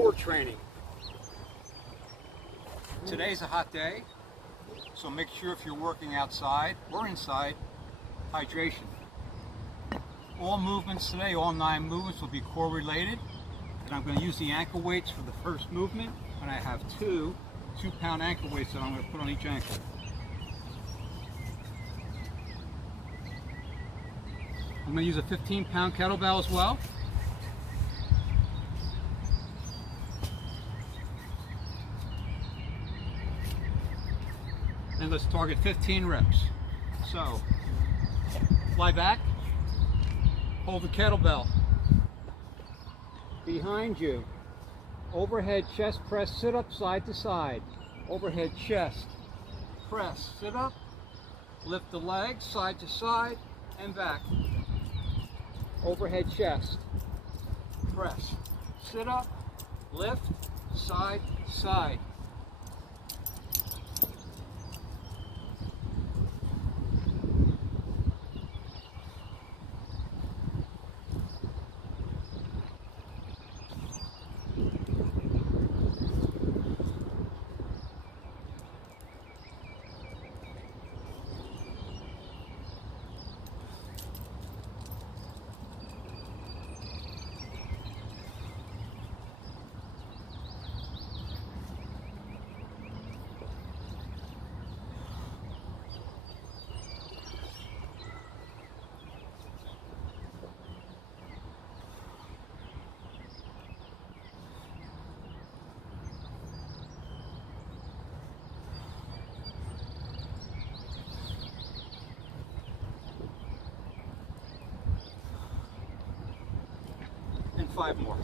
core training. Today's a hot day, so make sure if you're working outside or inside, hydration. All movements today, all 9 movements will be core related, and I'm going to use the ankle weights for the first movement, and I have two 2-pound ankle weights that I'm going to put on each ankle. I'm going to use a 15-pound kettlebell as well. And let's target 15 reps. So, lie back, hold the kettlebell. Behind you, overhead chest press, sit up side to side. Overhead chest, press, sit up, lift the legs side to side and back. Overhead chest, press, sit up, lift, side, side. And 5 more.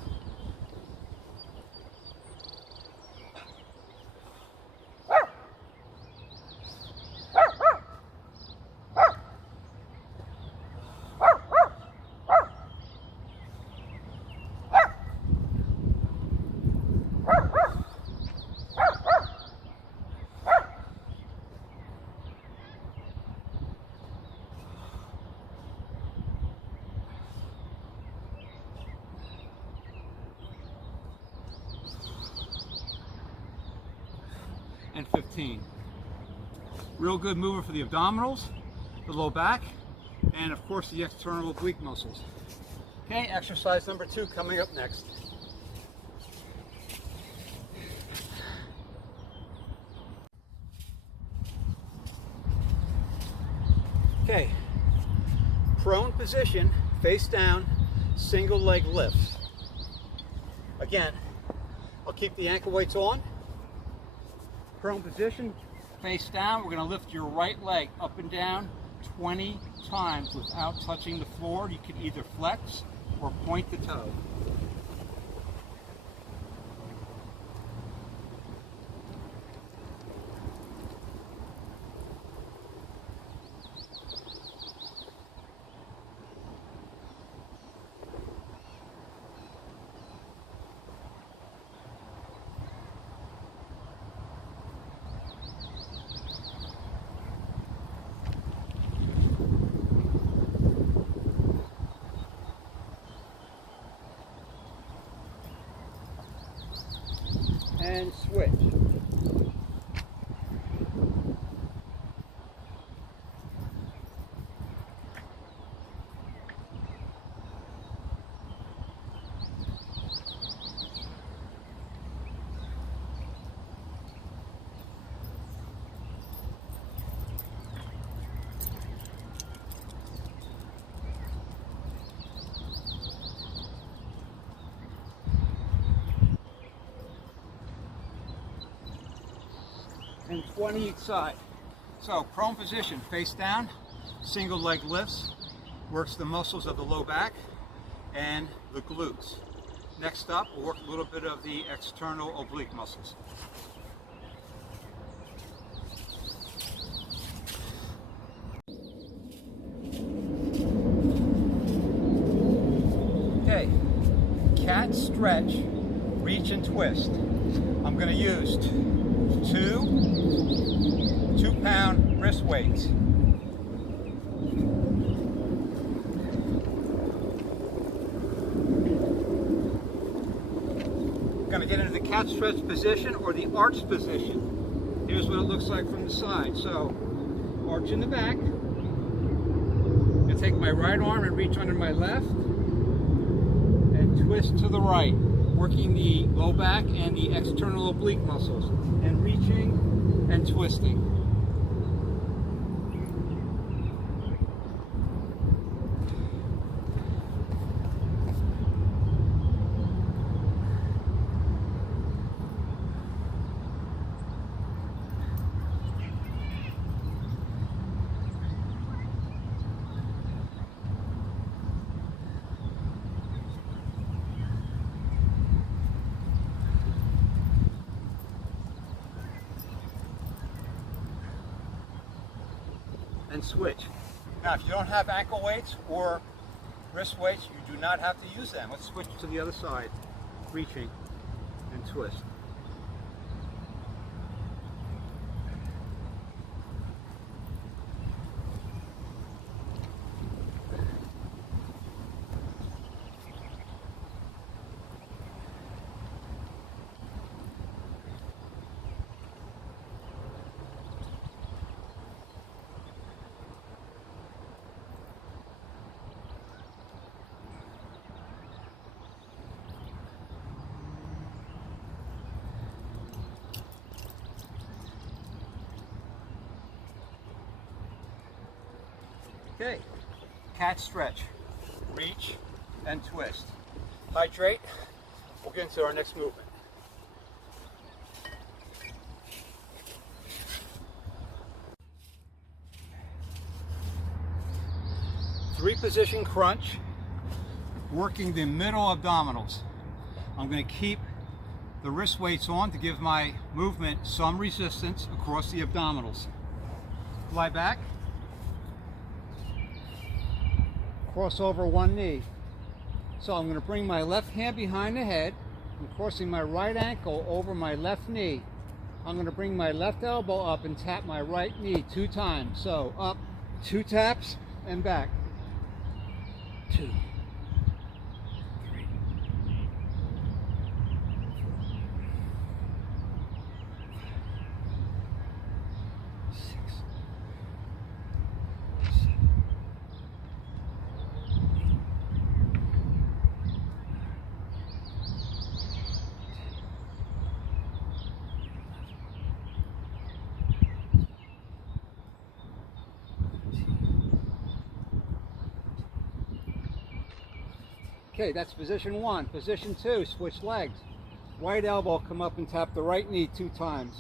And 15. Real good mover for the abdominals, the low back, and of course the external oblique muscles. Okay, exercise number 2 coming up next. Okay, prone position, face down, single leg lifts. Again, I'll keep the ankle weights on. Prone position, face down. We're going to lift your right leg up and down 20 times without touching the floor. You can either flex or point the toe. And switch. And 20 each side. So prone position, face down, single leg lifts, works the muscles of the low back and the glutes. Next up, we'll work a little bit of the external oblique muscles. Okay, cat stretch, reach and twist. I'm going to use 2-pound wrist weights. I'm going to get into the cat stretch position or the arch position. Here's what it looks like from the side. So, arch in the back. I'm going to take my right arm and reach under my left and twist to the right, working the low back and the external oblique muscles, and reaching and twisting. And switch. Now, if you don't have ankle weights or wrist weights, you do not have to use them. Let's switch to the other side, reaching and twist. Okay, cat stretch, reach and twist. Hydrate, we'll get into our next movement. Three position crunch, working the middle abdominals. I'm going to keep the wrist weights on to give my movement some resistance across the abdominals. Lie back. Cross over one knee. So I'm going to bring my left hand behind the head. I'm crossing my right ankle over my left knee. I'm going to bring my left elbow up and tap my right knee 2 times. So up, 2 taps, and back. 2, 3, 6, 7. Okay, that's position 1. Position 2, switch legs. Right elbow, come up and tap the right knee 2 times.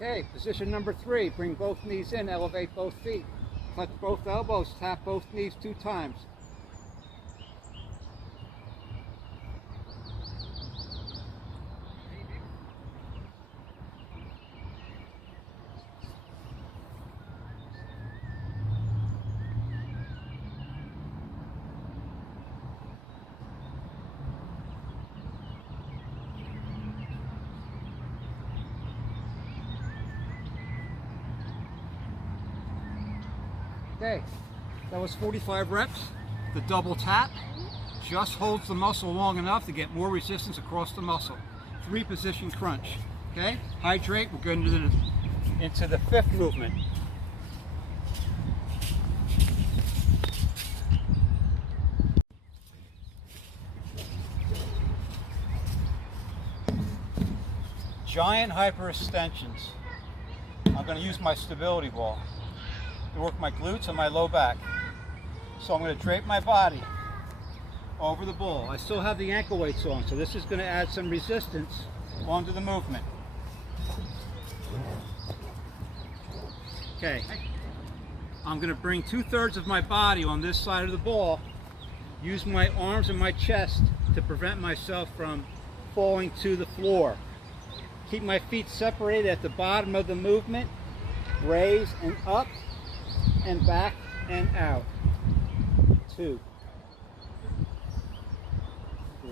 Okay, position number 3, bring both knees in, elevate both feet. Touch both elbows, tap both knees 2 times. Okay, that was 45 reps. The double tap just holds the muscle long enough to get more resistance across the muscle. 3 position crunch. Okay, hydrate. We're going into the 5th movement. Giant hyperextensions. I'm going to use my stability ball to work my glutes and my low back. So I'm going to drape my body over the ball. I still have the ankle weights on, so this is going to add some resistance onto the movement. Okay, I'm going to bring 2/3 of my body on this side of the ball, use my arms and my chest to prevent myself from falling to the floor. Keep my feet separated at the bottom of the movement. Raise and up and back and out. 2, 3,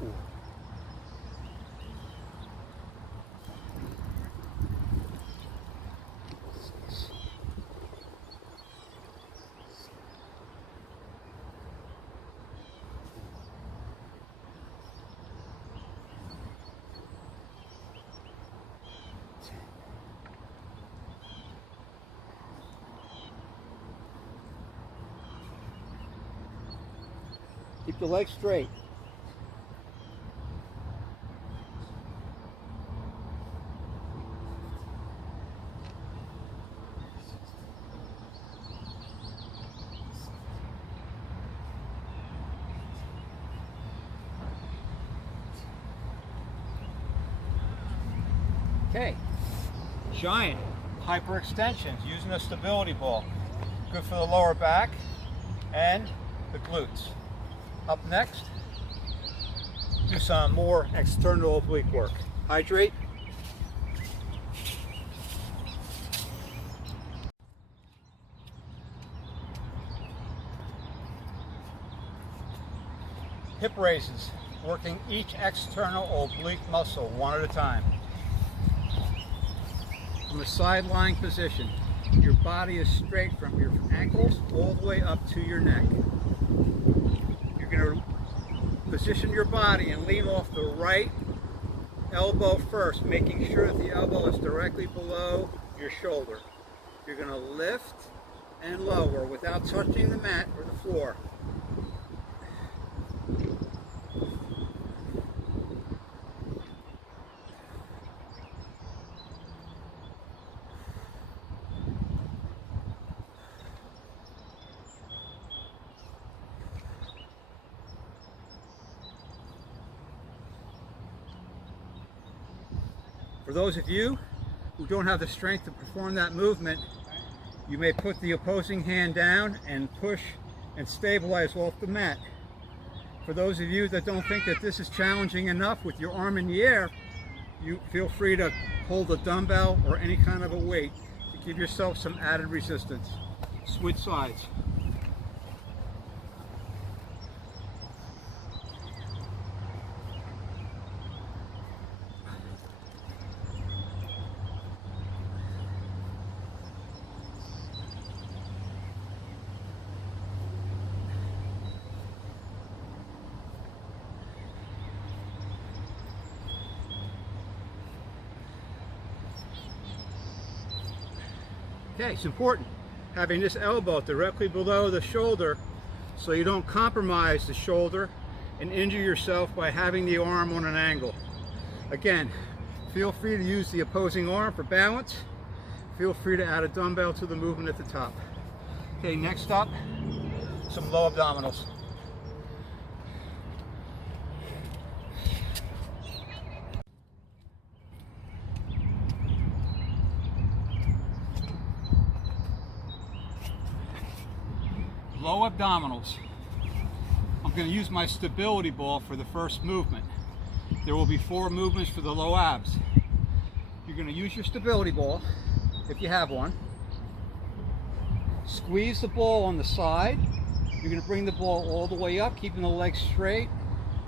4. Keep the legs straight. Okay, giant hyperextensions using a stability ball. Good for the lower back and the glutes. Up next, do some more external oblique work. Hydrate. Hip raises, working each external oblique muscle one at a time. From a side lying position, your body is straight from your ankles all the way up to your neck. You're going to position your body and lean off the right elbow first, making sure that the elbow is directly below your shoulder. You're going to lift and lower without touching the mat or the floor. For those of you who don't have the strength to perform that movement, you may put the opposing hand down and push and stabilize off the mat. For those of you that don't think that this is challenging enough with your arm in the air, you feel free to hold a dumbbell or any kind of a weight to give yourself some added resistance. Switch sides. Okay, it's important having this elbow directly below the shoulder so you don't compromise the shoulder and injure yourself by having the arm on an angle. Again, feel free to use the opposing arm for balance. Feel free to add a dumbbell to the movement at the top. Okay, next up, some low abdominals. Low abdominals. I'm going to use my stability ball for the first movement. There will be 4 movements for the low abs. You're going to use your stability ball, if you have one. Squeeze the ball on the side. You're going to bring the ball all the way up, keeping the legs straight.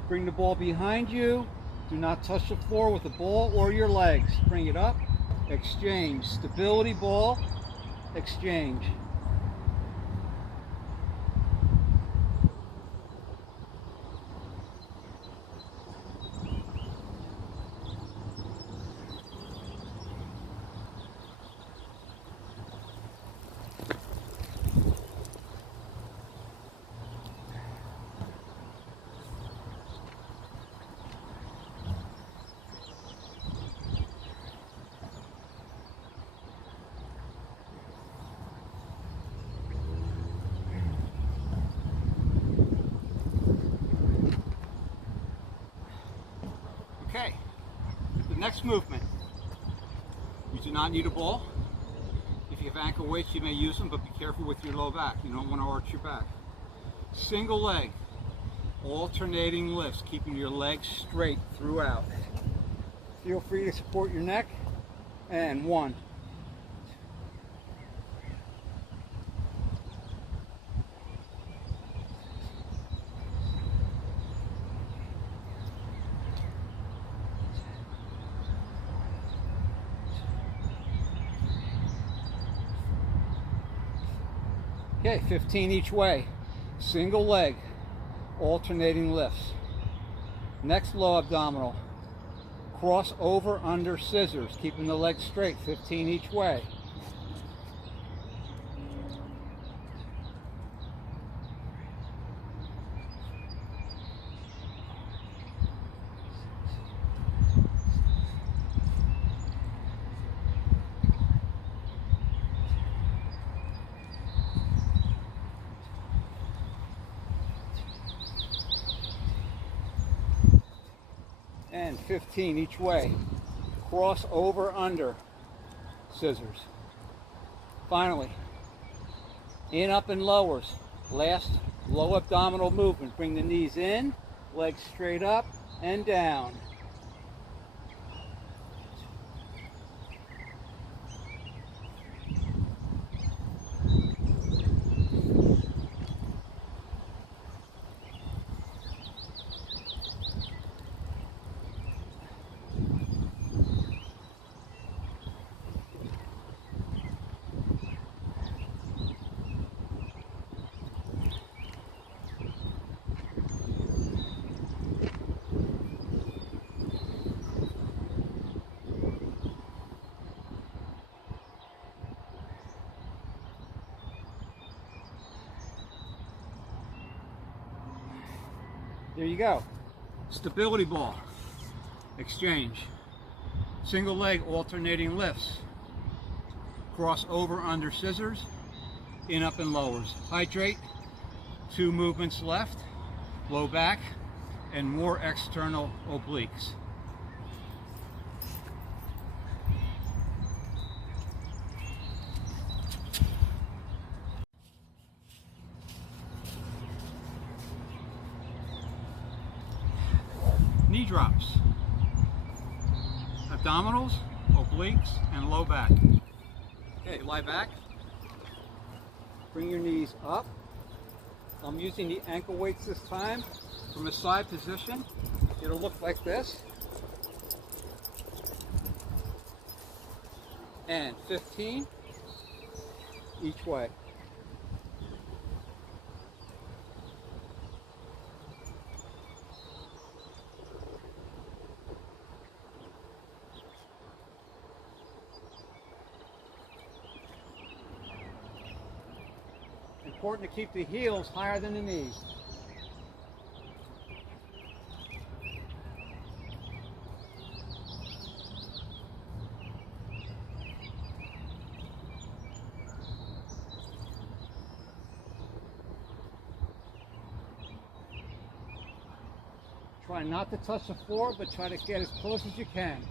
Bring the ball behind you. Do not touch the floor with the ball or your legs. Bring it up, exchange. Stability ball, exchange. Okay, the next movement, you do not need a ball. If you have ankle weights, you may use them, but be careful with your low back. You don't want to arch your back. Single leg. alternating lifts, keeping your legs straight throughout. Feel free to support your neck. And 1. Okay, 15 each way. Single leg, alternating lifts. Next low abdominal. Cross over under scissors, keeping the legs straight, 15 each way. And 15 each way. Cross over under scissors. Finally, in, up, and lowers. Last low abdominal movement. Bring the knees in, legs straight up and down. There you go. Stability ball. Exchange. Single leg alternating lifts. Cross over under scissors. In, up, and lowers. Hydrate. 2 movements left. Low back and more external obliques. Knee drops, abdominals, obliques, and low back. Okay, lie back. Bring your knees up. I'm using the ankle weights this time from a side position. It'll look like this. And 15 each way. Important to keep the heels higher than the knees. Try not to touch the floor, but try to get as close as you can.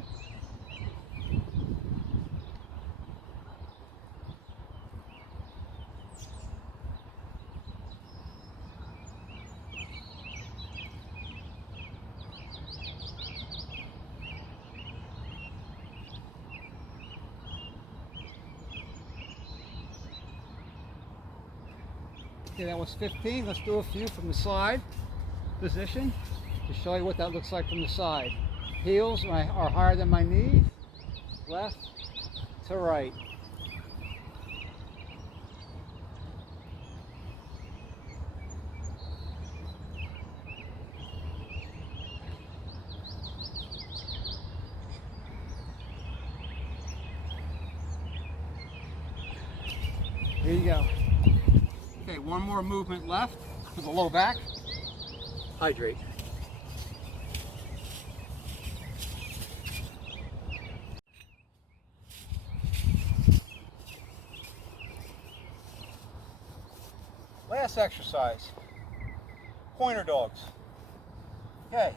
Okay, that was 15. Let's do a few from the side position to show you what that looks like from the side. Heels are higher than my knees, left to right. Here you go. Okay, one more movement left to the low back. Hydrate. Last exercise, pointer dogs. Okay.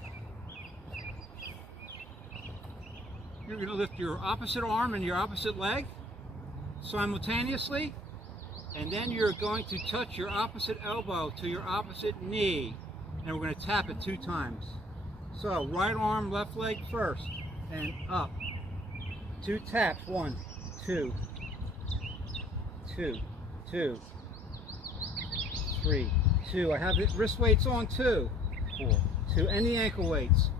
You're going to lift your opposite arm and your opposite leg simultaneously. And then you're going to touch your opposite elbow to your opposite knee and we're going to tap it 2 times. So right arm, left leg first, and up. 2 taps, 1, 2, 2, 2, 3, 2. I have the wrist weights on 2, 4, 2, and the ankle weights.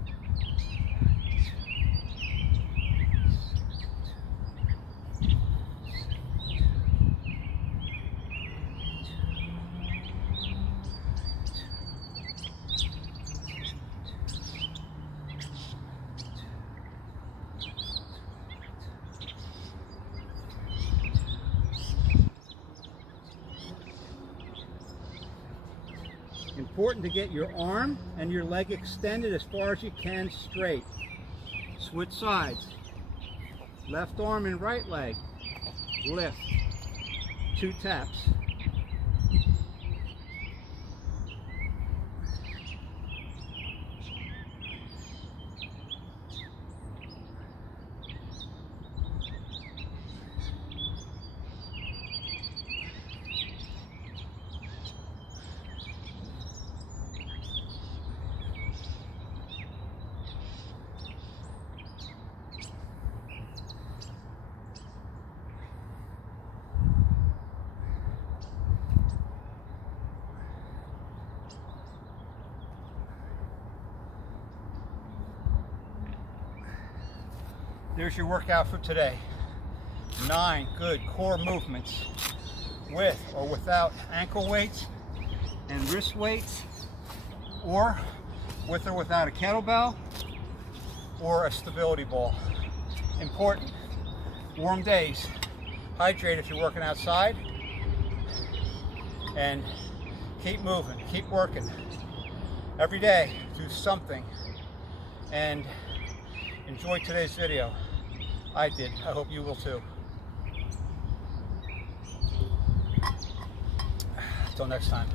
Important to get your arm and your leg extended as far as you can straight. Switch sides. Left arm and right leg. Lift. 2 taps. There's your workout for today. 9 good core movements with or without ankle weights and wrist weights, or with or without a kettlebell or a stability ball. Important, warm days, hydrate if you're working outside, and keep moving, keep working. Every day, do something, and enjoy today's video. I did. I hope you will too. Until next time.